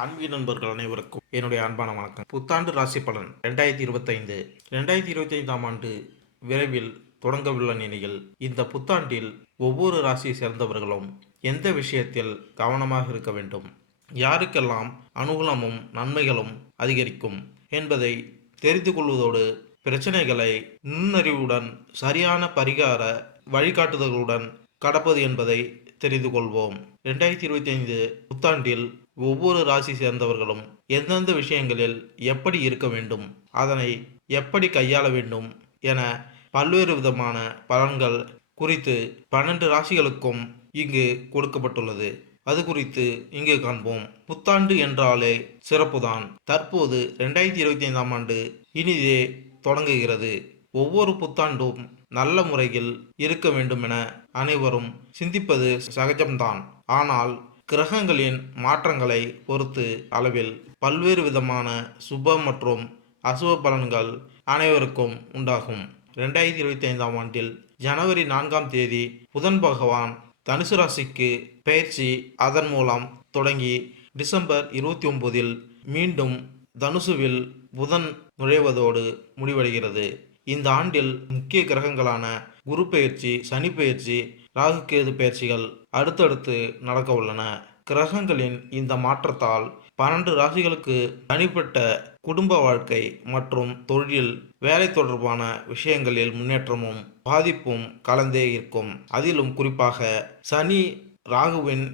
ஆன்மீக நண்பர்கள் அனைவருக்கும் என்னுடைய அன்பான வணக்கம். புத்தாண்டு ராசி பலன் 2025. 2025ஆம் ஆண்டு விரைவில் தொடங்கவுள்ள நிலையில் இந்த புத்தாண்டில் ஒவ்வொரு ராசியை சேர்ந்தவர்களும் எந்த விஷயத்தில் கவனமாக இருக்க வேண்டும், யாருக்கெல்லாம் அனுகூலமும் நன்மைகளும் அதிகரிக்கும் என்பதை தெரிந்து கொள்வதோடு பிரச்சனைகளை நுண்ணறிவுடன் சரியான பரிகார வழிகாட்டுதல்களுடன் கடப்பது என்பதை தெரிந்து கொள்வோம். 2025 புத்தாண்டில் ஒவ்வொரு ராசி சேர்ந்தவர்களும் எந்தெந்த விஷயங்களில் எப்படி இருக்க வேண்டும், அதனை எப்படி கையாள வேண்டும் என பல்வேறு விதமான பலன்கள் குறித்து 12 ராசிகளுக்கும் இங்கு கொடுக்கப்பட்டுள்ளது. அது குறித்து இங்கு காண்போம். புத்தாண்டு என்றாலே சிறப்புதான். தற்போது 2025ஆம் ஆண்டு இனிதே தொடங்குகிறது. ஒவ்வொரு புத்தாண்டும் நல்ல முறையில் இருக்க வேண்டும் என அனைவரும் சிந்திப்பது சகஜம்தான். ஆனால் கிரகங்களின் மாற்றங்களை பொறுத்து அளவில் பல்வேறு விதமான சுப மற்றும் அசுப பலன்கள் அனைவருக்கும் உண்டாகும். 2025ஆம் ஆண்டில் ஜனவரி 4ஆம் தேதி புதன் பகவான் தனுசு ராசிக்கு பெயர்ச்சி. அதன் மூலம் தொடங்கி டிசம்பர் 29இல் மீண்டும் தனுசுவில் புதன் நுழைவதோடு முடிவடைகிறது. இந்த ஆண்டில் முக்கிய கிரகங்களான குரு பெயர்ச்சி, சனி பெயர்ச்சி, ராகு கேது பெயர்ச்சிகள் அடுத்தடுத்து நடக்க உள்ளன. கிரகங்களின் இந்த மாற்றத்தால் 12 ராசிகளுக்கு தனிப்பட்ட குடும்ப வாழ்க்கை மற்றும் தொழில், வேலை தொடர்பான விஷயங்களில் முன்னேற்றமும் பாதிப்பும் கலந்தே இருக்கும். அதிலும் குறிப்பாக சனி ராகுவின்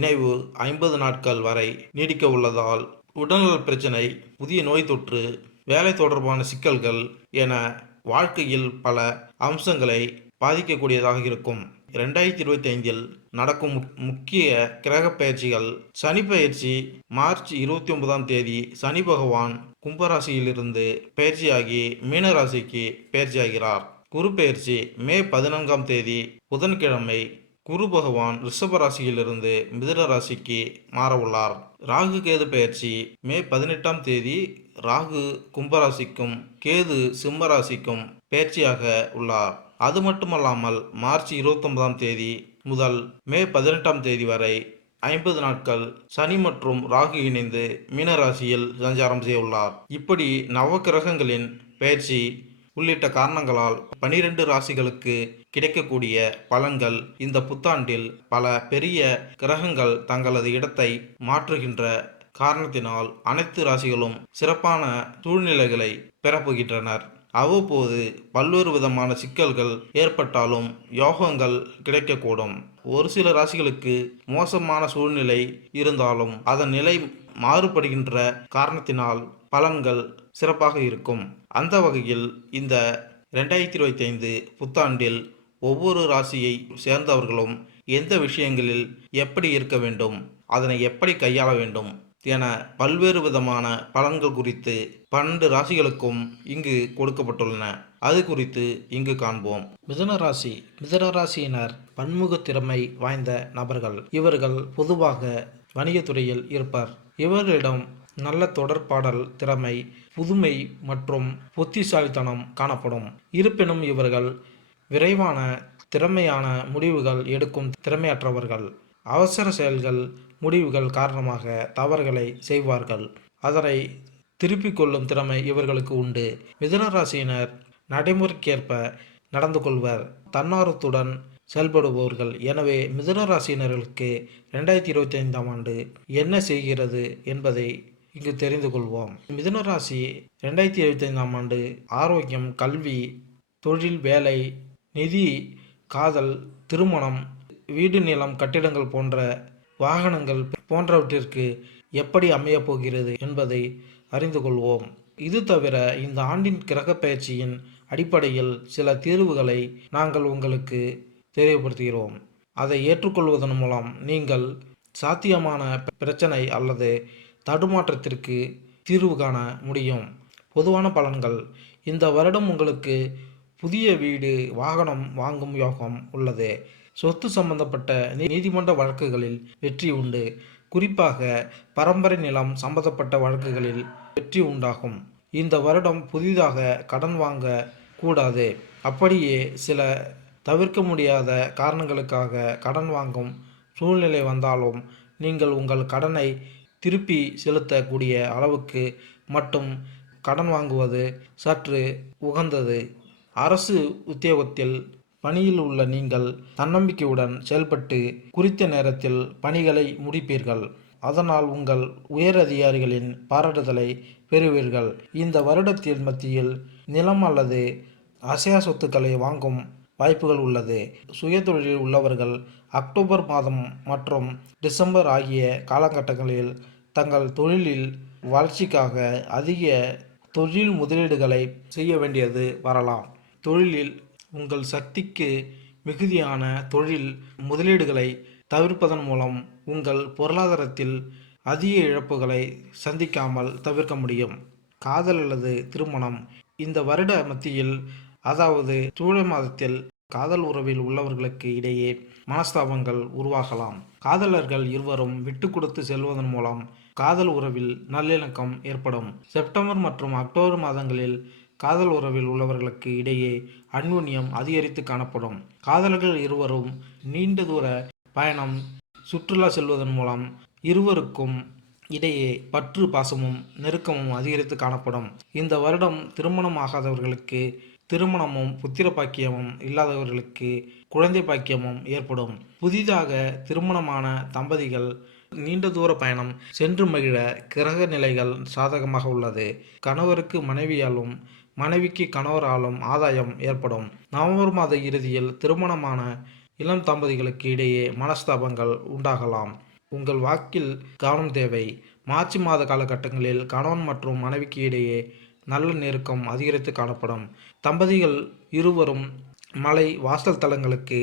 இணைவு 50 நாட்கள் வரை நீடிக்க உள்ளதால் உடல்நல பிரச்சனை, புதிய நோய் தொற்று, வேலை தொடர்பான சிக்கல்கள் என வாழ்க்கையில் பல அம்சங்களை பாதிக்கக்கூடியதாக இருக்கும். 2025இல் நடக்கும் முக்கிய கிரக பயிற்சிகள். சனி பயிற்சி மார்ச் 29ஆம் தேதி சனி பகவான் கும்பராசியிலிருந்து பயிற்சியாகி மீனராசிக்கு பயிற்சியாகிறார். குரு பயிற்சி மே 14ஆம் தேதி புதன்கிழமை குரு பகவான் ரிஷபராசியிலிருந்து மிதுன ராசிக்கு மாற உள்ளார். ராகு கேது பயிற்சி மே 18ஆம் தேதி ராகு கும்பராசிக்கும் கேது சிம்ம ராசிக்கும் பயிற்சியாக உள்ளார். அது மட்டுமல்லாமல் மார்ச் 29ஆம் தேதி முதல் மே 18ஆம் தேதி வரை 50 நாட்கள் சனி மற்றும் ராகு இணைந்து மீனராசியில் சஞ்சாரம் செய்ய உள்ளார். இப்படி நவ கிரகங்களின் பயிற்சி உள்ளிட்ட காரணங்களால் 12 ராசிகளுக்கு கிடைக்கக்கூடிய பலன்கள் இந்த புத்தாண்டில் பல பெரிய கிரகங்கள் தங்களது இடத்தை மாற்றுகின்ற காரணத்தினால் அனைத்து ராசிகளும் சிறப்பான சூழ்நிலைகளை பெறப்போகின்றனர். அவ்வப்போது பல்வேறு விதமான சிக்கல்கள் ஏற்பட்டாலும் யோகங்கள் கிடைக்கக்கூடும். ஒரு சில ராசிகளுக்கு மோசமான சூழ்நிலை இருந்தாலும் அதன் நிலை மாறுபடுகின்ற காரணத்தினால் பலன்கள் சிறப்பாக இருக்கும். அந்த வகையில் இந்த 2025 புத்தாண்டில் ஒவ்வொரு ராசியை சேர்ந்தவர்களும் எந்த விஷயங்களில் எப்படி இருக்க வேண்டும், அதனை எப்படி கையாள வேண்டும் என பல்வேறு விதமான பலன்கள் குறித்து 12 ராசிகளுக்கும் இங்கு கொடுக்கப்பட்டுள்ளன. அது குறித்து இங்கு காண்போம். மிதுன ராசி. மிதுன ராசியினர் பன்முக திறமை வாய்ந்த நபர்கள். இவர்கள் பொதுவாக வணிகத்துறையில் இருப்பர். இவர்களிடம் நல்ல தொடர்பாடல் திறமை, புதுமை மற்றும் புத்திசாலித்தனம் காணப்படும். இருப்பினும் இவர்கள் விரைவான திறமையான முடிவுகள் எடுக்கும் திறமையற்றவர்கள். அவசர செயல்கள் முடிவுகள் காரணமாக தவறுகளை செய்வார்கள். அதனை திருப்பிக் கொள்ளும் திறமை இவர்களுக்கு உண்டு. மிதுன ராசியினர் நடைமுறைக்கேற்ப நடந்து கொள்வர். தன்னார்வத்துடன் செயல்படுபவர்கள். எனவே மிதுன ராசியினர்களுக்கு 2025ஆம் ஆண்டு என்ன செய்கிறது என்பதை இங்கு தெரிந்து கொள்வோம். மிதுன ராசி 2025ஆம் ஆண்டு ஆரோக்கியம், கல்வி, தொழில், வேலை, நிதி, காதல், திருமணம், வீடு, நிலம், கட்டிடங்கள் போன்ற வாகனங்கள் போன்றவற்றிற்கு எப்படி அமையப் போகிறது என்பதை அறிந்து கொள்வோம். இது தவிர இந்த ஆண்டின் கிரக பயிற்சியின் அடிப்படையில் சில தீர்வுகளை நாங்கள் உங்களுக்கு தெரியப்படுத்துகிறோம். அதை ஏற்றுக்கொள்வதன் மூலம் நீங்கள் சாத்தியமான பிரச்சனை அல்லது தடுமாற்றத்திற்கு தீர்வு காண முடியும். பொதுவான பலன்கள். இந்த வருடம் உங்களுக்கு புதிய வீடு, வாகனம் வாங்கும் யோகம் உள்ளது. சொத்து சம்பந்தப்பட்ட நீதிமன்ற வழக்குகளில் வெற்றி உண்டு. குறிப்பாக பரம்பரை நிலம் சம்பந்தப்பட்ட வழக்குகளில் வெற்றி உண்டாகும். இந்த வருடம் புதிதாக கடன் வாங்க கூடாது. அப்படியே சில தவிர்க்க முடியாத காரணங்களுக்காக கடன் வாங்கும் சூழ்நிலை வந்தாலும் நீங்கள் உங்கள் கடனை திருப்பி செலுத்தக்கூடிய அளவுக்கு மட்டும் கடன் வாங்குவது சற்று உகந்தது. அரசு உத்தியோகத்தில் பணியில் உள்ள நீங்கள் தன்னம்பிக்கையுடன் செயல்பட்டு குறித்த நேரத்தில் பணிகளை முடிப்பீர்கள். அதனால் உங்கள் உயர் அதிகாரிகளின் பாராட்டுதலை பெறுவீர்கள். இந்த வருடத்தின் மத்தியில் நிலம் அல்லது அசையா சொத்துக்களை வாங்கும் வாய்ப்புகள் உள்ளது. சுயதொழிலில் உள்ளவர்கள் அக்டோபர் மாதம் மற்றும் டிசம்பர் ஆகிய காலகட்டங்களில் தங்கள் தொழிலில் வளர்ச்சிக்காக அதிக தொழில் முதலீடுகளை செய்ய வேண்டியது வரலாம். தொழிலில் உங்கள் சக்திக்கு மிகுதியான தொழில் முதலீடுகளை தவிர்ப்பதன் மூலம் உங்கள் பொருளாதாரத்தில் அதிக இழப்புகளை சந்திக்காமல் தவிர்க்க முடியும். காதல் அல்லது திருமணம் இந்த வருட மத்தியில், அதாவது ஜூலை மாதத்தில் காதல் உறவில் உள்ளவர்களுக்கு இடையே மனஸ்தாபங்கள் உருவாகலாம். காதலர்கள் இருவரும் விட்டு கொடுத்து செல்வதன் மூலம் காதல் உறவில் நல்லிணக்கம் ஏற்படும். செப்டம்பர் மற்றும் அக்டோபர் மாதங்களில் காதல் உறவில் உள்ளவர்களுக்கு இடையே அந்யோன்யம் அதிகரித்து காணப்படும். காதலர்கள் இருவரும் நீண்ட தூர பயணம், சுற்றுலா செல்வதன் மூலம் இருவருக்கும் இடையே பற்று பாசமும் நெருக்கமும் அதிகரித்து காணப்படும். இந்த வருடம் திருமணம் ஆகாதவர்களுக்கு திருமணமும், புத்திர பாக்கியமும் இல்லாதவர்களுக்கு குழந்தை பாக்கியமும் ஏற்படும். புதிதாக திருமணமான தம்பதிகள் நீண்ட தூர பயணம் சென்று மகிழ கிரக நிலைகள் சாதகமாக உள்ளது. கணவருக்கு மனைவியாலும், மனைவிக்கு கணவராலும் ஆதாயம் ஏற்படும். நவம்பர் மாத இறுதியில் திருமணமான இளம் தம்பதிகளுக்கு இடையே மனஸ்தாபங்கள் உண்டாகலாம். உங்கள் வாக்கில் கவனம் தேவை. மார்ச் மாத காலகட்டங்களில் கணவன் மற்றும் மனைவிக்கு இடையே நல்ல நெருக்கம் அதிகரித்து காணப்படும். தம்பதிகள் இருவரும் மலை, வாசல் தலங்களுக்கு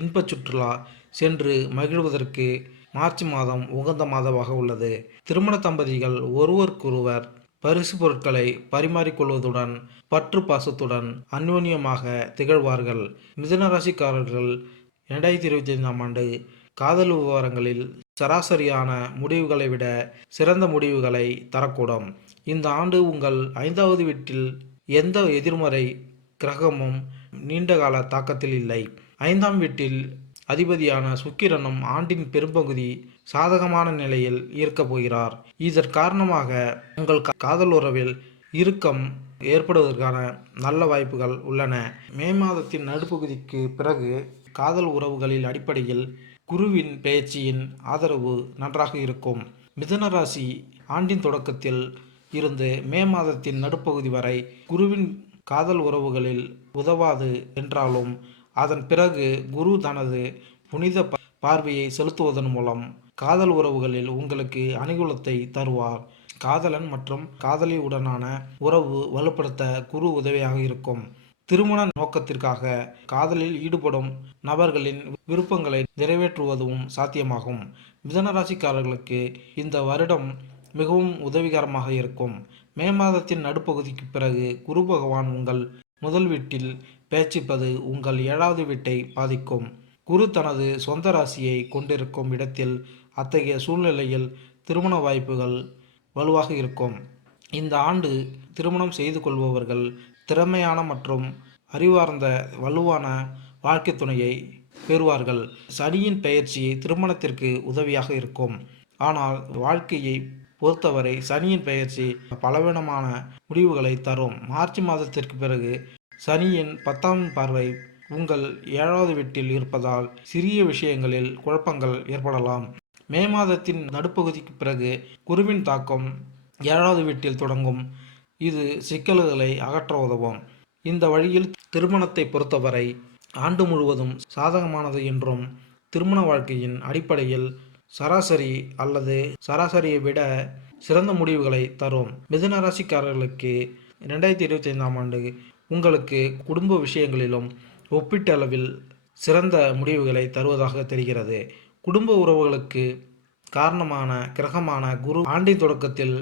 இன்ப சுற்றுலா சென்று மகிழ்வதற்கு மார்ச் மாதம் உகந்த மாதமாக உள்ளது. திருமண தம்பதிகள் ஒருவருக்கொருவர் பரிசு பொருட்களை பரிமாறிக்கொள்வதுடன் பற்று பாசத்துடன் அந்யோன்யமாக திகழ்வார்கள். மிதுன ராசிக்காரர்கள் 2025ஆம் ஆண்டு காதல் விவகாரங்களில் சராசரியான முடிவுகளை விட சிறந்த முடிவுகளை தரக்கூடும். இந்த ஆண்டு உங்கள் 5வது வீட்டில் எந்த எதிர்மறை கிரகமும் நீண்டகால தாக்கத்தில் இல்லை. 5ஆம் வீட்டில் அதிபதியான சுக்கிரனும் ஆண்டின் பெரும்பகுதி சாதகமான நிலையில் இருக்கப் போகிறார். இதன் காரணமாக உங்கள் காதல் உறவில் இறுக்கம் ஏற்படுவதற்கான நல்ல வாய்ப்புகள் உள்ளன. மே மாதத்தின் நடுப்பகுதிக்கு பிறகு காதல் உறவுகளில் அடிப்படையில் குருவின் பெயர்ச்சியின் ஆதரவு நன்றாக இருக்கும். மிதுன ராசி ஆண்டின் தொடக்கத்தில் இருந்து மே மாதத்தின் நடுப்பகுதி வரை குருவின் காதல் உறவுகளில் உதவாது என்றாலும், அதன் பிறகு குரு தனது புனித பார்வையை செலுத்துவதன் மூலம் காதல் உறவுகளில் உங்களுக்கு அனுகூலத்தை தருவார். காதலன் மற்றும் காதலியுடனான உறவு வலுப்படுத்த குரு உதவியாக இருக்கும். திருமண நோக்கத்திற்காக காதலில் ஈடுபடும் நபர்களின் விருப்பங்களை நிறைவேற்றுவதும் சாத்தியமாகும். மிதுன ராசிக்காரர்களுக்கு இந்த வருடம் மிகவும் உதவிகரமாக இருக்கும். மே மாதத்தின் நடுப்பகுதிக்கு பிறகு குரு பகவான் உங்கள் முதல் வீட்டில் பேச்சிப்பது உங்கள் 7வது வீட்டை பாதிக்கும். குரு தனது சொந்த ராசியை கொண்டிருக்கும் இடத்தில் அத்தகைய சூழ்நிலையில் திருமண வாய்ப்புகள் வலுவாக இருக்கும். இந்த ஆண்டு திருமணம் செய்து கொள்பவர்கள் திறமையான மற்றும் அறிவார்ந்த வலுவான வாழ்க்கை துணையை பெறுவார்கள். சனியின் பெயர்ச்சி திருமணத்திற்கு உதவியாக இருக்கும். ஆனால் வாழ்க்கையை பொறுத்தவரை சனியின் பெயர்ச்சி பலவீனமான முடிவுகளை தரும். மார்ச் மாதத்திற்கு பிறகு சனியின் 10ஆம் பார்வை உங்கள் 7வது வீட்டில் இருப்பதால் சிறிய விஷயங்களில் குழப்பங்கள் ஏற்படலாம். மே மாதத்தின் நடுப்பகுதிக்கு பிறகு குருவின் தாக்கம் 7வது வீட்டில் தொடங்கும். இது சிக்கல்களை அகற்ற உதவும். இந்த வழியில் திருமணத்தை பொறுத்தவரை ஆண்டு முழுவதும் சாதகமானது என்றும், திருமண வாழ்க்கையின் அடிப்படையில் சராசரி அல்லது சராசரியை விட சிறந்த முடிவுகளை தரும். மிதுன ராசிக்காரர்களுக்கு 2025ஆம் ஆண்டு உங்களுக்கு குடும்ப விஷயங்களிலும் ஒப்பீட்டளவில் சிறந்த முடிவுகளை தருவதாக தெரிகிறது. குடும்ப உறவுகளுக்கு காரணமான கிரகமான குரு ஆண்டின் தொடக்கத்தில்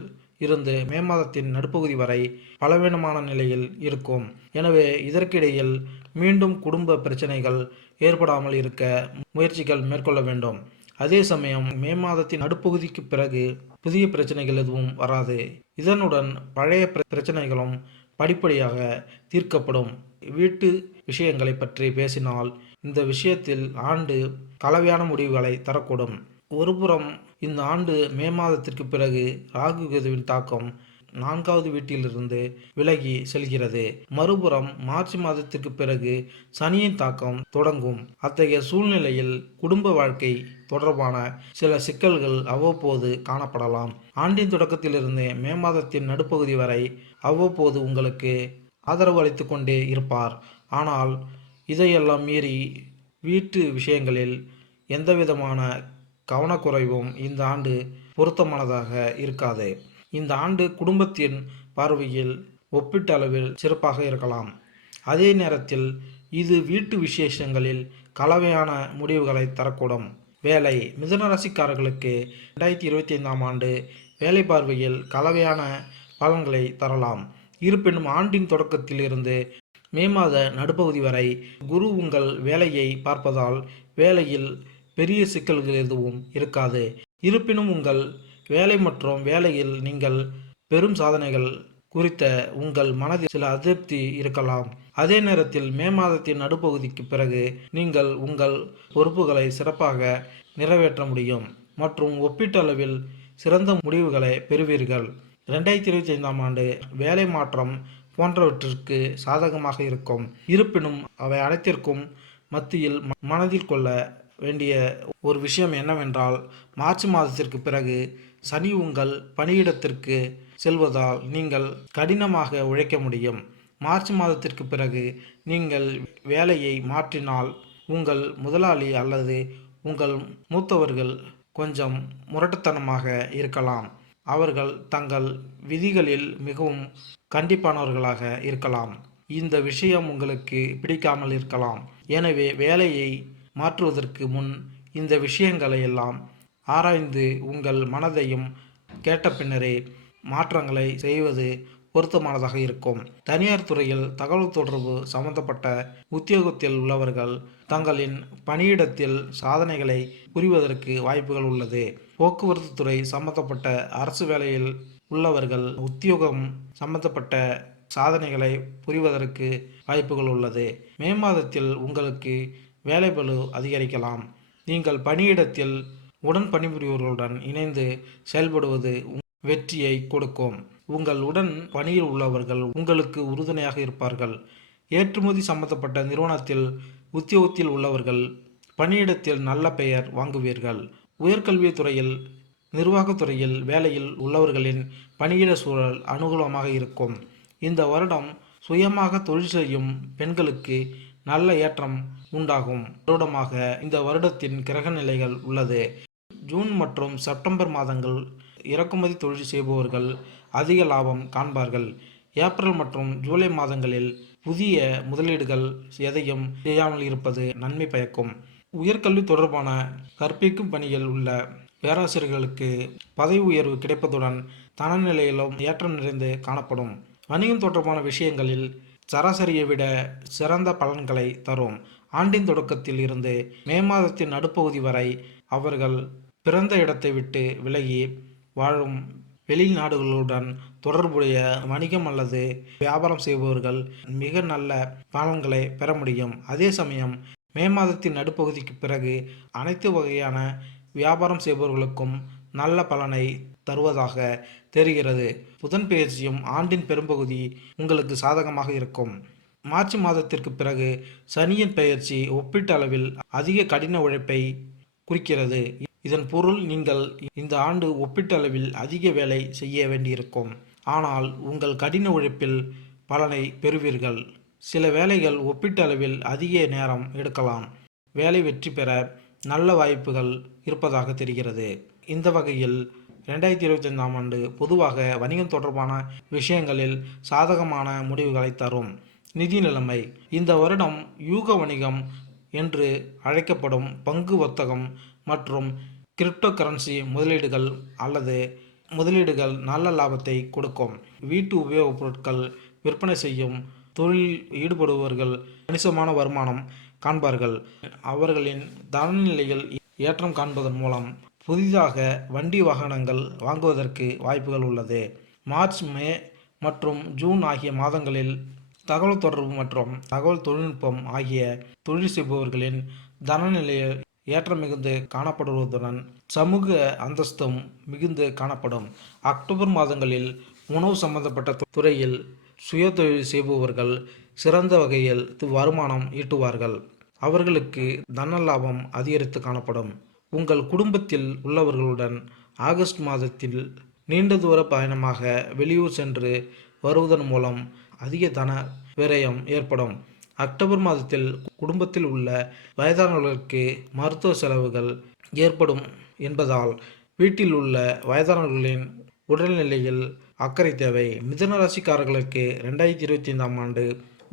இருந்து மே மாதத்தின் நடுப்பகுதி வரை பலவீனமான நிலையில் இருக்கும். எனவே இதற்கிடையில் மீண்டும் குடும்ப பிரச்சனைகள் ஏற்படாமல் இருக்க முயற்சிகள் மேற்கொள்ள வேண்டும். அதே சமயம் மே மாதத்தின் நடுப்பகுதிக்கு பிறகு புதிய பிரச்சனைகள் எதுவும் வராது. இதனுடன் பழைய பிரச்சனைகளும் படிப்படியாக தீர்க்கப்படும். வீட்டு விஷயங்களை பற்றி பேசினால் இந்த விஷயத்தில் ஆண்டு கலவையான முடிவுகளை தரக்கூடும். ஒருபுறம் இந்த ஆண்டு மே மாதத்திற்கு பிறகு ராகு கேதுவின் தாக்கம் 4வது வீட்டிலிருந்து விலகி செல்கிறது. மறுபுறம் மார்ச் மாதத்திற்கு பிறகு சனியின் தாக்கம் தொடங்கும். அத்தகைய சூழ்நிலையில் குடும்ப வாழ்க்கை தொடர்பான சில சிக்கல்கள் அவ்வப்போது காணப்படலாம். ஆண்டின் தொடக்கத்திலிருந்து மே மாதத்தின் நடுப்பகுதி வரை அவ்வப்போது உங்களுக்கு ஆதரவு அளித்து கொண்டே இருப்பார். ஆனால் இதையெல்லாம் மீறி வீட்டு விஷயங்களில் எந்தவிதமான கவனக்குறைவும் இந்த ஆண்டு பொருத்தமானதாக இருக்காது. இந்த ஆண்டு குடும்பத்தின் பார்வையில் ஒப்பீட்டளவில் சிறப்பாக இருக்கலாம். அதே நேரத்தில் இது வீட்டு விசேஷங்களில் கலவையான முடிவுகளை தரக்கூடும். வேலை மிதுன ராசிக்காரர்களுக்கு 2025ஆம் ஆண்டு வேலை பார்வையில் கலவையான பலன்களை தரலாம். இருப்பினும் ஆண்டின் தொடக்கத்தில் இருந்து மே மாத நடுப்பகுதி வரை குரு உங்கள் வேலையை பார்ப்பதால் வேலையில் பெரிய சிக்கல்கள் எதுவும் இருக்காது. இருப்பினும் உங்கள் வேலை மற்றும் வேலையில் நீங்கள் பெரும் சாதனைகள் குறித்த உங்கள் மனதில் சில அதிருப்தி இருக்கலாம். அதே நேரத்தில் மே மாதத்தின் நடுப்பகுதிக்கு பிறகு நீங்கள் உங்கள் பொறுப்புகளை சிறப்பாக நிறைவேற்ற முடியும் மற்றும் ஒப்பீட்டளவில் சிறந்த முடிவுகளை பெறுவீர்கள். 2025ஆம் ஆண்டு வேலை மாற்றம் போன்றவற்றிற்கு சாதகமாக இருக்கும். இருப்பினும் அவை அனைத்திற்கும் மத்தியில் மனதில் கொள்ள வேண்டிய ஒரு விஷயம் என்னவென்றால், மார்ச் மாதத்திற்கு பிறகு சனி உங்கள் பணியிடத்திற்கு செல்வதால் நீங்கள் கடினமாக உழைக்க முடியும். மார்ச் மாதத்திற்கு பிறகு நீங்கள் வேலையை மாற்றினால் உங்கள் முதலாளி அல்லது உங்கள் மூத்தவர்கள் கொஞ்சம் முரட்டுத்தனமாக இருக்கலாம். அவர்கள் தங்கள் விதிகளில் மிகவும் கண்டிப்பானவர்களாக இருக்கலாம். இந்த விஷயம் உங்களுக்கு பிடிக்காமல் இருக்கலாம். எனவே வேலையை மாற்றுவதற்கு முன் இந்த விஷயங்களை எல்லாம் ஆராய்ந்து உங்கள் மனதையும் கேட்ட பின்னரே மாற்றங்களை செய்வது பொருத்தமானதாக இருக்கும். தனியார் துறையில் தகவல் தொடர்பு சம்பந்தப்பட்ட உத்தியோகத்தில் உள்ளவர்கள் தங்களின் பணியிடத்தில் சாதனைகளை புரிவதற்கு வாய்ப்புகள் உள்ளது. போக்குவரத்து துறை சம்பந்தப்பட்ட அரசு வேலையில் உள்ளவர்கள் உத்தியோகம் சம்பந்தப்பட்ட சாதனைகளை புரிவதற்கு வாய்ப்புகள் உள்ளது. மே மாதத்தில் உங்களுக்கு வேலைப்பளு அதிகரிக்கலாம். நீங்கள் பணியிடத்தில் உடன் பணிபுரிபவர்களுடன் இணைந்து செயல்படுவது வெற்றியை கொடுக்கும். உங்கள் உடன் பணியில் உள்ளவர்கள் உங்களுக்கு உறுதுணையாக இருப்பார்கள். ஏற்றுமதி சம்பந்தப்பட்ட நிறுவனத்தில் உத்தியோகத்தில் உள்ளவர்கள் பணியிடத்தில் நல்ல பெயர் வாங்குவீர்கள். உயர்கல்வித் துறையில் நிர்வாகத்துறையில் வேலையில் உள்ளவர்களின் பணியிட சூழல் அனுகூலமாக இருக்கும். இந்த வருடம் சுயமாக தொழில் செய்யும் பெண்களுக்கு நல்ல ஏற்றம் உண்டாகும் வருடமாக இந்த வருடத்தின் கிரக நிலைகள் உள்ளது. ஜூன் மற்றும் செப்டம்பர் மாதங்கள் இறக்குமதி தொழில் செய்பவர்கள் அதிக லாபம் காண்பார்கள். ஏப்ரல் மற்றும் ஜூலை மாதங்களில் புதிய முதலீடுகள் எதையும் செய்யாமல் இருப்பது நன்மை பயக்கும். உயர்கல்வி தொடர்பான கற்பிக்கும் பணியில் உள்ள பேராசிரியர்களுக்கு பதவி உயர்வு கிடைப்பதுடன் தனநிலையிலும் ஏற்றம் நிறைந்து காணப்படும். வணிகம் தொடர்பான விஷயங்களில் சராசரியை விட சிறந்த பலன்களை தரும். ஆண்டின் தொடக்கத்தில் இருந்து மே மாதத்தின் நடுப்பகுதி வரை அவர்கள் பிறந்த இடத்தை விட்டு விலகி வாழும் வெளிநாடுகளுடன் தொடர்புடைய வணிகம் அல்லது வியாபாரம் செய்பவர்கள் மிக நல்ல பலன்களை பெற முடியும். அதே சமயம் மே மாதத்தின் நடுப்பகுதிக்கு பிறகு அனைத்து வகையான வியாபாரம் செய்பவர்களுக்கும் நல்ல பலனை தருவதாக தெரிகிறது. புதன் பெயர்ச்சியும் ஆண்டின் பெரும்பகுதி உங்களுக்கு சாதகமாக இருக்கும். மார்ச் மாதத்திற்கு பிறகு சனியின் பெயர்ச்சி ஒப்பீட்டளவில் அதிக கடின உழைப்பை குறிக்கிறது. இதன் பொருள் நீங்கள் இந்த ஆண்டு ஒப்பீட்டளவில் அதிக வேலை செய்ய வேண்டியிருக்கும். ஆனால் உங்கள் கடின உழைப்பில் பலனை பெறுவீர்கள். சில வேலைகள் ஒப்பீட்டளவில் அதிக நேரம் எடுக்கலாம். வேலை வெற்றி பெற நல்ல வாய்ப்புகள் இருப்பதாக தெரிகிறது. இந்த வகையில் 2025ஆம் ஆண்டு பொதுவாக வணிகம் தொடர்பான விஷயங்களில் சாதகமான முடிவுகளை தரும். நிதி நிலைமை இந்த வருடம் யூக வணிகம் என்று அழைக்கப்படும் பங்கு வர்த்தகம் மற்றும் கிரிப்டோ கரன்சி முதலீடுகள் அல்லது முதலீடுகள் நல்ல லாபத்தை கொடுக்கும். வீட்டு உபயோகப் பொருட்கள் விற்பனை செய்யும் தொழில் ஈடுபடுபவர்கள் கணிசமான வருமானம் காண்பார்கள். அவர்களின் தனநிலையில் ஏற்றம் காண்பதன் மூலம் புதிதாக வண்டி வாகனங்கள் வாங்குவதற்கு வாய்ப்புகள் உள்ளது. மார்ச், மே மற்றும் ஜூன் ஆகிய மாதங்களில் தகவல் தொடர்பு மற்றும் தகவல் தொழில்நுட்பம் ஆகிய தொழில் செய்பவர்களின் தனநிலையில் ஏற்றம் மிகுந்து காணப்படுவதுடன் சமூக அந்தஸ்தும் மிகுந்து காணப்படும். அக்டோபர் மாதங்களில் உணவு சம்பந்தப்பட்ட துறையில் சுயதொழில் செய்பவர்கள் சிறந்த வகையில் வருமானம் ஈட்டுவார்கள். அவர்களுக்கு தன லாபம் அதிகரித்து காணப்படும். உங்கள் குடும்பத்தில் உள்ளவர்களுடன் ஆகஸ்ட் மாதத்தில் நீண்ட தூர பயணமாக வெளியூர் சென்று வருவதன் மூலம் அதிக தன விரயம் ஏற்படும். அக்டோபர் மாதத்தில் குடும்பத்தில் உள்ள வயதானவர்களுக்கு மருத்துவ செலவுகள் ஏற்படும் என்பதால் வீட்டில் உள்ள வயதானவர்களின் உடல்நிலையில் அக்கறை தேவை. மிதுன ராசிக்காரர்களுக்கு 2025ஆம் ஆண்டு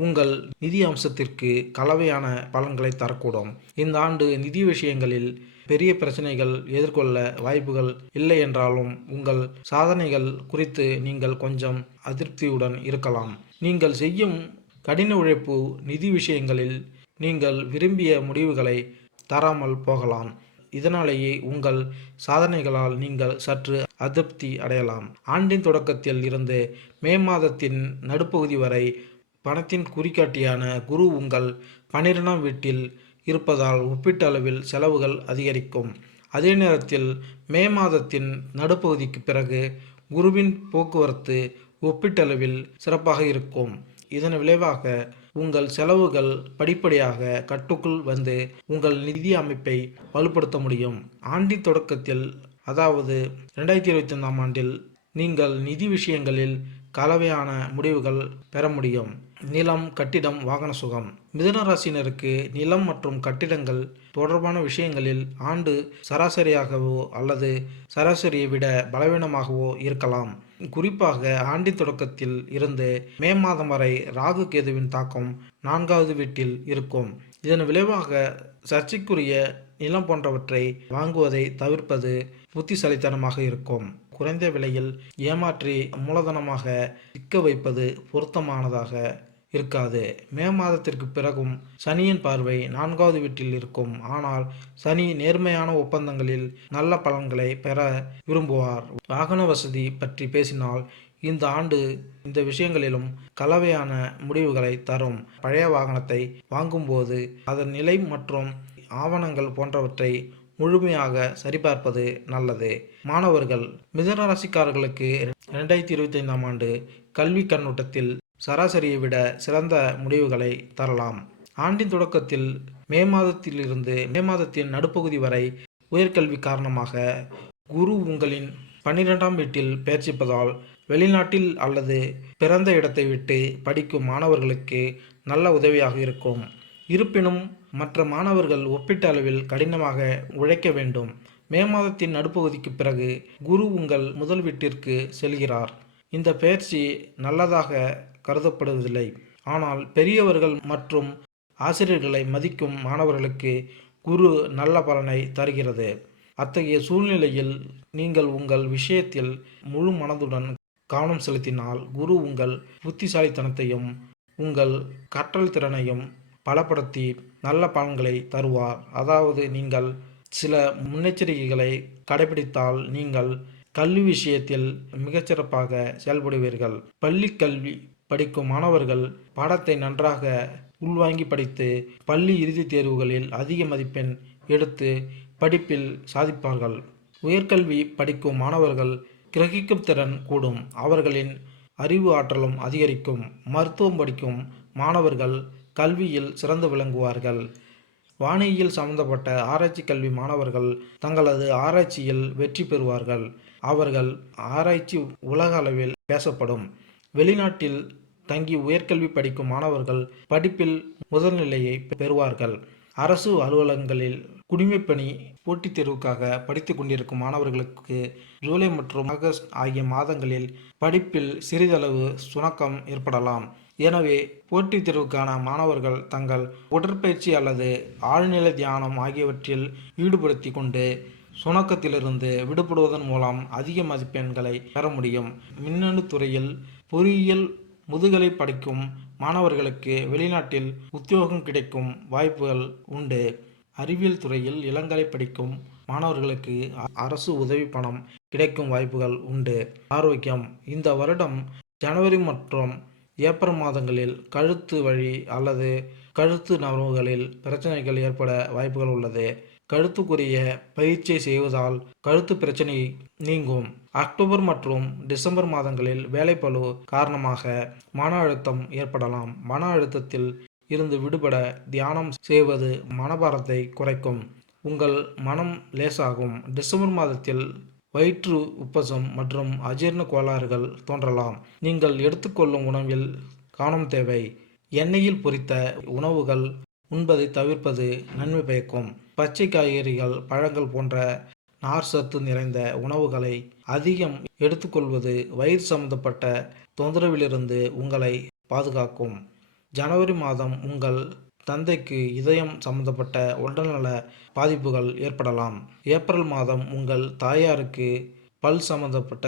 உங்கள் நிதி அம்சத்திற்கு கலவையான பலன்களை தரக்கூடும். இந்த ஆண்டு நிதி விஷயங்களில் பெரிய பிரச்சனைகள் எதிர்கொள்ள வாய்ப்புகள் இல்லை என்றாலும் உங்கள் சாதனைகள் குறித்து நீங்கள் கொஞ்சம் அதிருப்தியுடன் இருக்கலாம். நீங்கள் செய்யும் கடின உழைப்பு நிதி விஷயங்களில் நீங்கள் விரும்பிய முடிவுகளை தராமல் போகலாம். இதனாலேயே உங்கள் சாதனைகளால் நீங்கள் சற்று அதிருப்தி அடையலாம். ஆண்டின் தொடக்கத்தில் இருந்து மே மாதத்தின் நடுப்பகுதி வரை பணத்தின் குறிகாட்டியான குரு உங்கள் 12ஆம் வீட்டில் இருப்பதால் ஒப்பீட்டளவில் செலவுகள் அதிகரிக்கும். அதே நேரத்தில் மே மாதத்தின் நடுப்பகுதிக்கு பிறகு குருவின் போக்குவரத்து ஒப்பீட்டளவில் சிறப்பாக இருக்கும். இதன் விளைவாக உங்கள் செலவுகள் படிப்படியாக கட்டுக்குள் வந்து உங்கள் நிதி அமைப்பை வலுப்படுத்த முடியும். ஆண்டின் தொடக்கத்தில், அதாவது 2025ஆம் ஆண்டில் நீங்கள் நிதி விஷயங்களில் கலவையான முடிவுகள் பெற முடியும். நிலம், கட்டிடம், வாகன சுகம். மிதுன ராசினருக்கு நிலம் மற்றும் கட்டிடங்கள் தொடர்பான விஷயங்களில் ஆண்டு சராசரியாகவோ அல்லது சராசரியை விட பலவீனமாகவோ இருக்கலாம். குறிப்பாக ஆண்டின் தொடக்கத்தில் இருந்து மே மாதம் வரை ராகு கேதுவின் தாக்கம் 4வது வீட்டில் இருக்கும். இதன் விளைவாக சர்ச்சைக்குரிய நிலம் போன்றவற்றை வாங்குவதை தவிர்ப்பது புத்திசாலித்தனமாக இருக்கும். குறைந்த விலையில் ஏமாற்றி மூலதனமாக சிக்க வைப்பது பொருத்தமானதாக இருக்காது. மே மாதத்திற்கு பிறகும் சனியின் பார்வை 4வது வீட்டில் இருக்கும். ஆனால் சனி நேர்மையான ஒப்பந்தங்களில் நல்ல பலன்களை பெற விரும்புவார். வாகன வசதி பற்றி பேசினால் இந்த ஆண்டு இந்த விஷயங்களிலும் கலவையான முடிவுகளை தரும். பழைய வாகனத்தை வாங்கும்போது அதன் நிலை மற்றும் ஆவணங்கள் போன்றவற்றை முழுமையாக சரிபார்ப்பது நல்லது. மாணவர்கள். மிதுன ராசிக்காரர்களுக்கு 2025ஆம் ஆண்டு கல்வி கண்ணோட்டத்தில் சராசரியை விட சிறந்த முடிவுகளை தரலாம். ஆண்டின் தொடக்கத்தில் மே மாதத்திலிருந்து மே மாதத்தின் நடுப்பகுதி வரை உயர்கல்வி காரணமாக குரு உங்களின் 12ஆம் வீட்டில் பெயர்ச்சிப்பதால் வெளிநாட்டில் அல்லது பிறந்த இடத்தை விட்டு படிக்கும் மாணவர்களுக்கு நல்ல உதவியாக இருக்கும். இருப்பினும் மற்ற மாணவர்கள் ஒப்பீட்டளவில் கடினமாக உழைக்க வேண்டும். மே மாதத்தின் நடுப்பகுதிக்கு பிறகு குரு உங்கள் முதல் வீட்டிற்கு செல்கிறார். இந்த பெயர்ச்சி நல்லதாக கருதப்படுவதில்லை. ஆனால் பெரியவர்கள் மற்றும் ஆசிரியர்களை மதிக்கும் மாணவர்களுக்கு குரு நல்ல பலனை தருகிறது. அத்தகைய சூழ்நிலையில் நீங்கள் உங்கள் விஷயத்தில் முழு மனதுடன் கவனம் செலுத்தினால் குரு உங்கள் புத்திசாலித்தனத்தையும் உங்கள் கற்றல் திறனையும் பலப்படுத்தி நல்ல பலன்களை தருவார். அதாவது நீங்கள் சில முன்னெச்சரிக்கைகளை கடைபிடித்தால் நீங்கள் கல்வி விஷயத்தில் மிகச்சிறப்பாக செயல்படுவீர்கள். பள்ளி கல்வி படிக்கும் மாணவர்கள் பாடத்தை நன்றாக உள்வாங்கி படித்து பள்ளி இறுதித் தேர்வுகளில் அதிக மதிப்பெண் எடுத்து படிப்பில் சாதிப்பார்கள். உயர்கல்வி படிக்கும் மாணவர்கள் கிரகிக்கும் திறன் கூடும். அவர்களின் அறிவு ஆற்றலும் அதிகரிக்கும். மருத்துவம் படிக்கும் மாணவர்கள் கல்வியில் சிறந்து விளங்குவார்கள். வானியல் சம்பந்தப்பட்ட ஆராய்ச்சி கல்வி மாணவர்கள் தங்களது ஆராய்ச்சியில் வெற்றி பெறுவார்கள். அவர்கள் ஆராய்ச்சி உலக அளவில் பேசப்படும். வெளிநாட்டில் தங்கி உயர்கல்வி படிக்கும் மாணவர்கள் படிப்பில் முதல்நிலையை பெறுவார்கள். அரசு அலுவலகங்களில் குடிமைப்பணி போட்டித் தேர்வுக்காக படித்து கொண்டிருக்கும் மாணவர்களுக்கு ஜூலை மற்றும் ஆகஸ்ட் ஆகிய மாதங்களில் படிப்பில் சிறிதளவு சுணக்கம் ஏற்படலாம். எனவே போட்டித் தேர்வுக்கான மாணவர்கள் தங்கள் உடற்பயிற்சி அல்லது ஆழ்நிலை தியானம் ஆகியவற்றில் ஈடுபடுத்தி கொண்டு சுணக்கத்திலிருந்து விடுபடுவதன் மூலம் அதிக மதிப்பெண்களை பெற முடியும். மின்னணு துறையில் பொறியியல் முதுகலை படிக்கும் மாணவர்களுக்கு வெளிநாட்டில் உத்தியோகம் கிடைக்கும் வாய்ப்புகள் உண்டு. அறிவியல் துறையில் இளங்கலை படிக்கும் மாணவர்களுக்கு அரசு உதவி பணம் கிடைக்கும் வாய்ப்புகள் உண்டு. ஆரோக்கியம். இந்த வருடம் ஜனவரி மற்றும் ஏப்ரல் மாதங்களில் கழுத்து வலி அல்லது கழுத்து நரம்புகளில் பிரச்சனைகள் ஏற்பட வாய்ப்புகள் உள்ளது. கழுத்துக்குரிய பயிற்சியை செய்வதால் கழுத்து பிரச்சனை நீங்கும். அக்டோபர் மற்றும் டிசம்பர் மாதங்களில் வேலைப்பளு காரணமாக மன அழுத்தம் ஏற்படலாம். மன அழுத்தத்தில் இருந்து விடுபட தியானம் செய்வது மனபாரத்தை குறைக்கும். உங்கள் மனம் லேசாகும். டிசம்பர் மாதத்தில் வயிற்று உப்பசம் மற்றும் அஜீரண கோளாறுகள் தோன்றலாம். நீங்கள் எடுத்துக்கொள்ளும் உணவில் கவனம் தேவை. எண்ணெயில் பொரித்த உணவுகள் உண்பதை தவிர்ப்பது நன்மை பயக்கும். பச்சை காய்கறிகள், பழங்கள் போன்ற நார் சத்து நிறைந்த உணவுகளை அதிகம் எடுத்துக்கொள்வது வயிறு சம்பந்தப்பட்ட தொந்தரவிலிருந்து உங்களை பாதுகாக்கும். ஜனவரி மாதம் உங்கள் தந்தைக்கு இதயம் சம்பந்தப்பட்ட உடல்நல பாதிப்புகள் ஏற்படலாம். ஏப்ரல் மாதம் உங்கள் தாயாருக்கு பல் சம்பந்தப்பட்ட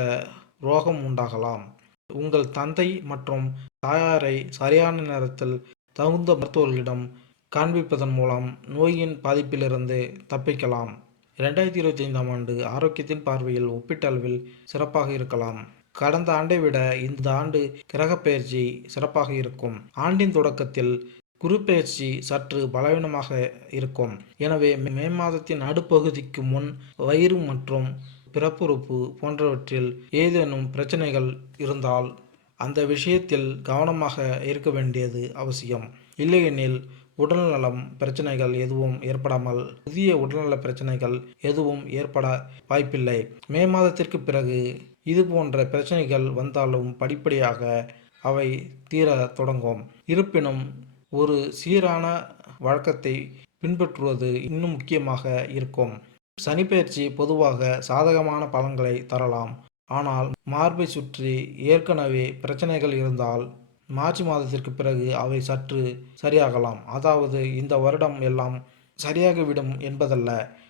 ரோகம் உண்டாகலாம். உங்கள் தந்தை மற்றும் தாயாரை சரியான நேரத்தில் தகுந்த மருத்துவர்களிடம் காண்பிப்பதன் மூலம் நோயின் பாதிப்பிலிருந்து தப்பிக்கலாம். 2025ஆம் ஆண்டு ஆரோக்கியத்தின் பார்வையில் ஒப்பீட்டளவில் சிறப்பாக இருக்கலாம். கடந்த ஆண்டை விட இந்த ஆண்டு கிரகப்பெயர்ச்சி சிறப்பாக இருக்கும். ஆண்டின் தொடக்கத்தில் குரு பெயர்ச்சி சற்று பலவீனமாக இருக்கும். எனவே மே மாதத்தின் நடுப்பகுதிக்கு முன் வயிறு மற்றும் பிறப்புறுப்பு போன்றவற்றில் ஏதேனும் பிரச்சனைகள் இருந்தால் அந்த விஷயத்தில் கவனமாக இருக்க வேண்டியது அவசியம். இல்லையெனில் உடல்நலம் பிரச்சனைகள் எதுவும் ஏற்படாமல் புதிய உடல்நல பிரச்சனைகள் எதுவும் ஏற்பட வாய்ப்பில்லை. மே மாதத்திற்கு பிறகு இது போன்ற பிரச்சனைகள் வந்தாலும் படிப்படியாக அவை தீர தொடங்கும். இருப்பினும் ஒரு சீரான வழக்கத்தை பின்பற்றுவது இன்னும் முக்கியமாக இருக்கும். சனிப்பெயர்ச்சி பொதுவாக சாதகமான பலன்களை தரலாம். ஆனால் மார்பை சுற்றி ஏற்கனவே பிரச்சனைகள் இருந்தால் மார்ச் மாதத்திற்கு பிறகு அவை சற்று சரியாகலாம். அதாவது இந்த வருடம் எல்லாம் சரியாகிவிடும் என்பதல்ல.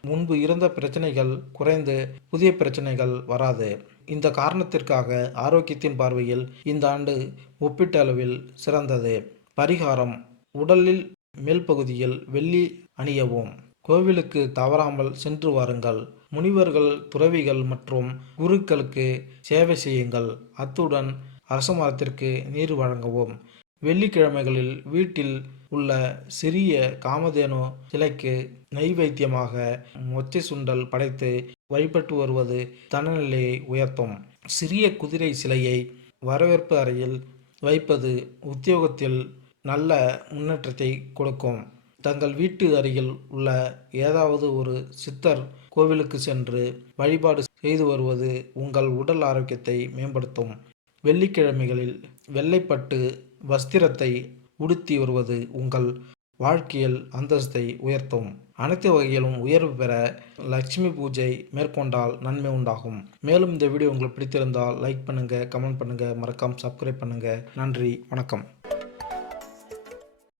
முன்பு இருந்த பிரச்சனைகள் குறைந்து புதிய பிரச்சனைகள் வராது. இந்த காரணத்திற்காக ஆரோக்கியத்தின் பார்வையில் இந்த ஆண்டு ஒப்பீட்டளவில் சிறந்தது. பரிகாரம்: உடலில் மேல் பகுதியில் வெள்ளி அணியவும். கோவிலுக்கு தவறாமல் சென்று வாருங்கள். முனிவர்கள், துறவிகள் மற்றும் குருக்களுக்கு சேவை செய்யுங்கள். அத்துடன் அரச மரத்திற்கு நீர் வழங்கவும். வெள்ளிக்கிழமைகளில் வீட்டில் உள்ள சிறிய காமதேனு சிலைக்கு நைவேத்தியமாக மொச்சை சுண்டல் படைத்து வழிபட்டு வருவது தனநிலையை உயர்த்தும். சிறிய குதிரை சிலையை வரவேற்பு அறையில் வைப்பது உத்தியோகத்தில் நல்ல முன்னேற்றத்தை கொடுக்கும். தங்கள் வீட்டு அருகில் உள்ள ஏதாவது ஒரு சித்தர் கோவிலுக்கு சென்று வழிபாடு செய்து வருவது உங்கள் உடல் ஆரோக்கியத்தை மேம்படுத்தும். வெள்ளிக்கிழமைகளில் வெள்ளைப்பட்டு வஸ்திரத்தை உடுத்தி வருவது உங்கள் வாழ்க்கையில் அந்தஸ்தை உயர்த்தும். அனைத்து வகையிலும் உயர்வு பெற லட்சுமி பூஜை மேற்கொண்டால் நன்மை உண்டாகும். மேலும் இந்த வீடியோ உங்களுக்கு பிடித்திருந்தால் லைக் பண்ணுங்கள், கமெண்ட் பண்ணுங்கள், மறக்காமல் சப்ஸ்கிரைப் பண்ணுங்கள். நன்றி, வணக்கம்.